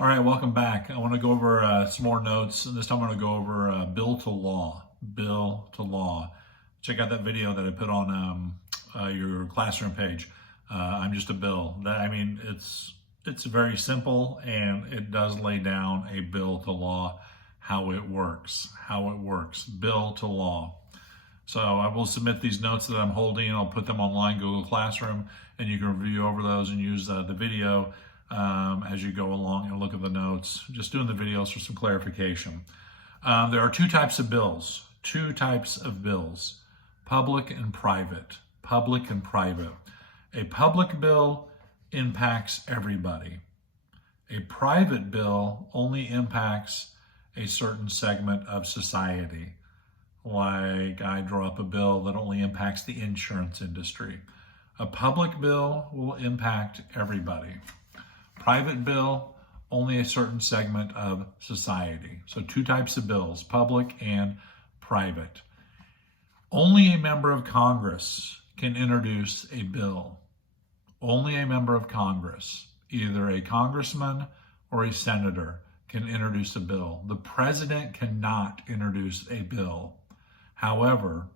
All right, welcome back. I want to go over some more notes, and this time I'm going to go over bill to law. Bill to law. Check out that video that I put on your classroom page. I'm just a bill. It's very simple, and it does lay down a bill to law, how it works. Bill to law. So I will submit these notes that I'm holding. I'll put them online, Google Classroom, and you can review over those and use the video as you go along and look at the notes. Just doing the videos for some clarification. There are two types of bills. Public and private. A public bill impacts everybody. A private bill only impacts a certain segment of society. Like I draw up a bill that only impacts the insurance industry. A public bill will impact everybody. Private bill, only a certain segment of society. So two types of bills, public and private. Only a member of Congress can introduce a bill. Only a member of Congress, either a congressman or a senator, can introduce a bill. The president cannot introduce a bill. However,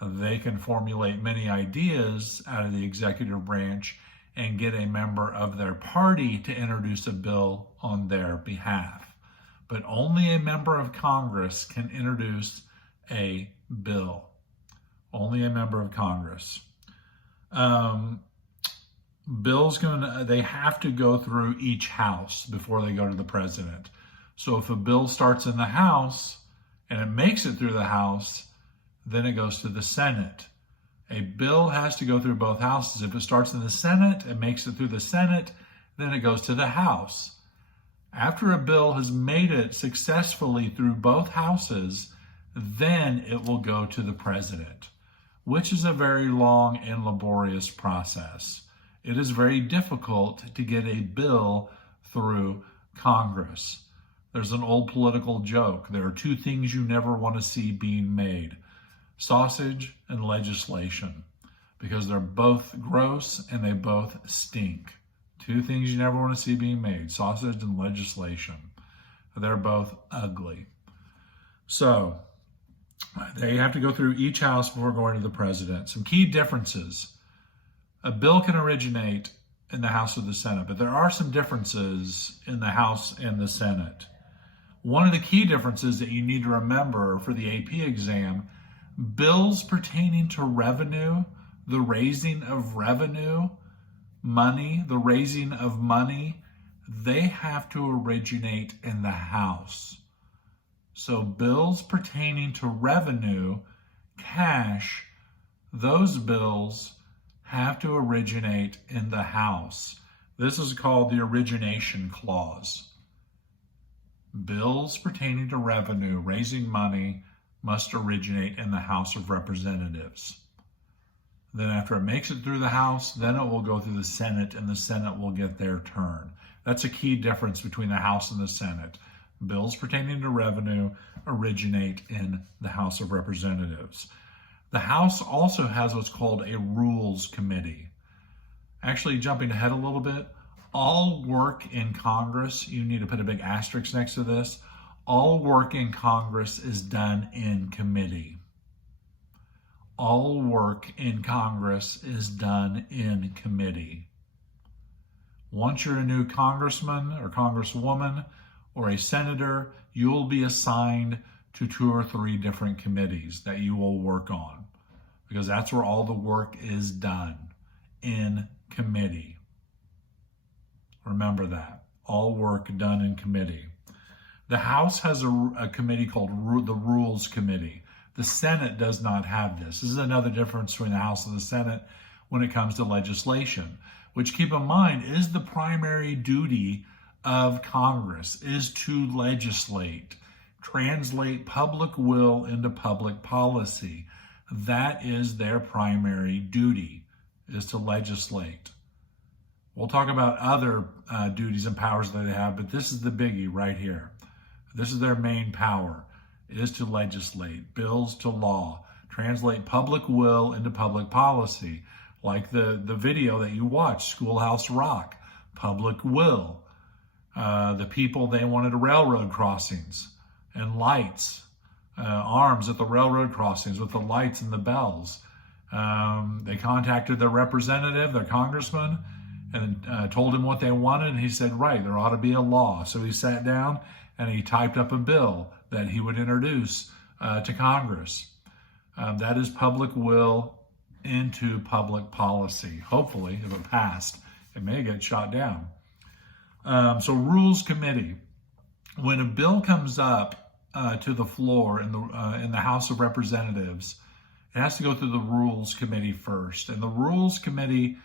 they can formulate many ideas out of the executive branch and get a member of their party to introduce a bill on their behalf. But only a member of Congress can introduce a bill. Only a member of Congress. Bills they have to go through each house before they go to the president. So if a bill starts in the House and it makes it through the House, then it goes to the Senate. A bill has to go through both houses. If it starts in the Senate and makes it through the Senate, then it goes to the House. After a bill has made it successfully through both houses, then it will go to the president, which is a very long and laborious process. It is very difficult to get a bill through Congress. There's an old political joke. There are two things you never want to see being made: sausage and legislation, because they're both gross and they both stink. Two things you never want to see being made: sausage and legislation. They're both ugly. So they have to go through each house before going to the president. Some key differences. A bill can originate in the House or the Senate, but there are some differences in the House and the Senate. One of the key differences that you need to remember for the AP exam: bills pertaining to revenue, the raising of revenue, money, the raising of money, they have to originate in the House. So bills pertaining to revenue, cash, those bills have to originate in the House. This is called the origination clause. Bills pertaining to revenue, raising money, must originate in the House of Representatives. Then after it makes it through the House, then it will go through the Senate, and the Senate will get their turn. That's a key difference between the House and the Senate. Bills pertaining to revenue originate in the House of Representatives. The House also has what's called a Rules Committee. Actually, jumping ahead a little bit, all work in Congress, you need to put a big asterisk next to this, all work in Congress is done in committee. All work in Congress is done in committee. Once you're a new congressman or congresswoman or a senator, you'll be assigned to 2 or 3 different committees that you will work on, because that's where all the work is done, in committee. Remember that. All work done in committee. The House has a committee called the Rules Committee. The Senate does not have this. This is another difference between the House and the Senate when it comes to legislation, which, keep in mind, is the primary duty of Congress, is to legislate, translate public will into public policy. That is their primary duty, is to legislate. We'll talk about other duties and powers that they have, but this is the biggie right here. This is their main power, is to legislate, bills to law, translate public will into public policy. Like the video that you watched, Schoolhouse Rock, public will. The people, they wanted railroad crossings and lights, arms at the railroad crossings with the lights and the bells. They contacted their representative, their congressman, and told him what they wanted. And he said, right, there ought to be a law. So he sat down and he typed up a bill that he would introduce to Congress. That is public will into public policy. Hopefully, if it passed, it may get shot down. So Rules Committee. When a bill comes up to the floor in the House of Representatives, it has to go through the Rules Committee first. And the Rules Committee,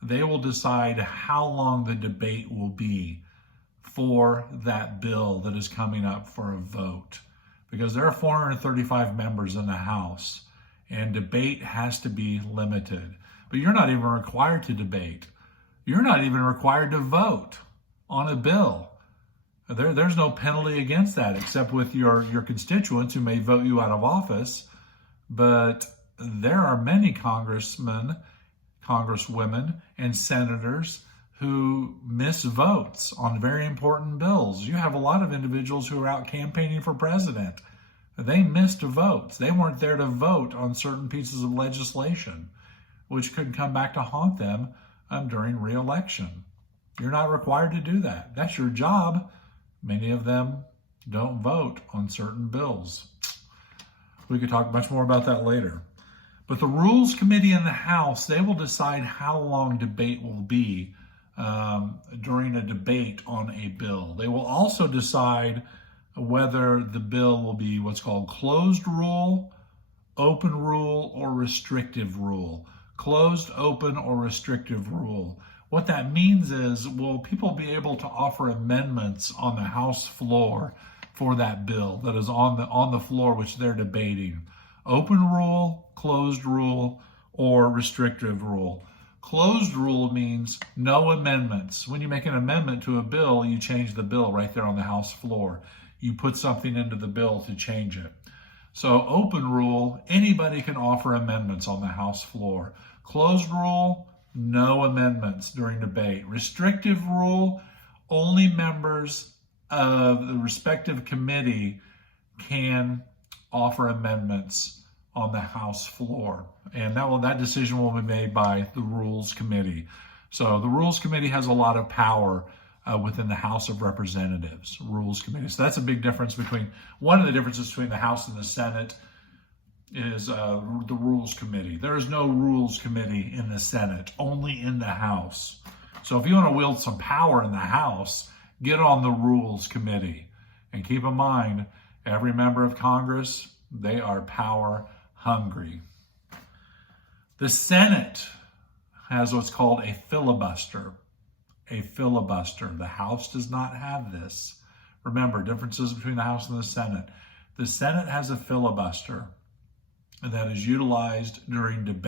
they will decide how long the debate will be for that bill that is coming up for a vote. Because there are 435 members in the House, and debate has to be limited. But you're not even required to debate. You're not even required to vote on a bill. There's no penalty against that, except with your constituents who may vote you out of office. But there are many congressmen, congresswomen, and senators who miss votes on very important bills. You have a lot of individuals who are out campaigning for president. They missed votes. They weren't there to vote on certain pieces of legislation, which could come back to haunt them during re-election. You're not required to do that. That's your job. Many of them don't vote on certain bills. We could talk much more about that later. But the Rules Committee in the House, they will decide how long debate will be during a debate on a bill. They will also decide whether the bill will be what's called closed rule, open rule, or restrictive rule. Closed, open, or restrictive rule. What that means is, will people be able to offer amendments on the House floor for that bill that is on the floor which they're debating? Open rule, closed rule, or restrictive rule. Closed rule means no amendments. When you make an amendment to a bill, you change the bill right there on the House floor. You put something into the bill to change it. So open rule, anybody can offer amendments on the House floor. Closed rule, no amendments during debate. Restrictive rule, only members of the respective committee can offer amendments on the House floor. And that decision will be made by the Rules Committee. So the Rules Committee has a lot of power within the House of Representatives, Rules Committee. So that's a big difference one of the differences between the House and the Senate is the Rules Committee. There is no Rules Committee in the Senate, only in the House. So if you want to wield some power in the House, get on the Rules Committee. And keep in mind, every member of Congress, they are power hungry. The Senate has what's called a filibuster. A filibuster. The House does not have this. Remember, differences between the House and the Senate. The Senate has a filibuster that is utilized during debate.